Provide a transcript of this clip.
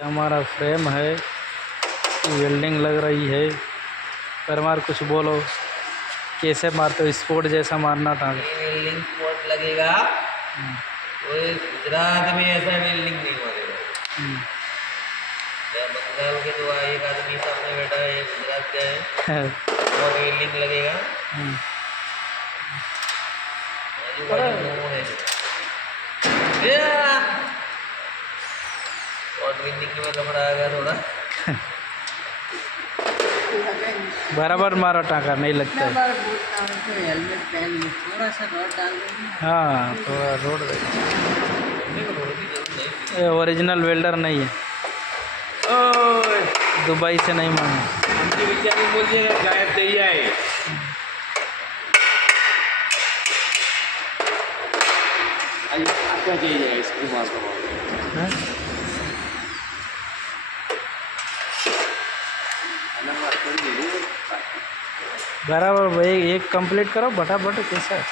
हमारा फ्रेम है, वेल्डिंग लग रही है। परमार कुछ बोलो, कैसे मारते हो? स्पोर्ट जैसा मारना था। वेल्डिंग स्पॉट लगेगा, कोई गुजरात में ऐसा वेल्डिंग नहीं मारेगा। बंगाल के तो एक आदमी सामने बैठा है, गुजरात का है और वेल्डिंग लगेगा। आजू बाजू वो है और वेल्डिंग में लफड़ा आ गया थोड़ा। बराबर मारा टाका, नहीं लगता है। हेलमेट पहन ली, थोड़ा सा रोड डाल देंगे। हाँ, थोड़ा रोड ओरिजिनल वेल्डर नहीं है, दुबई से नहीं मांगे। हमसे विचार बोलिएगा गायब चाहिए आए। आपका चाहिए इसकी मास्क बराबर भाई, एक कंप्लीट करो फटाफट। कैसा है?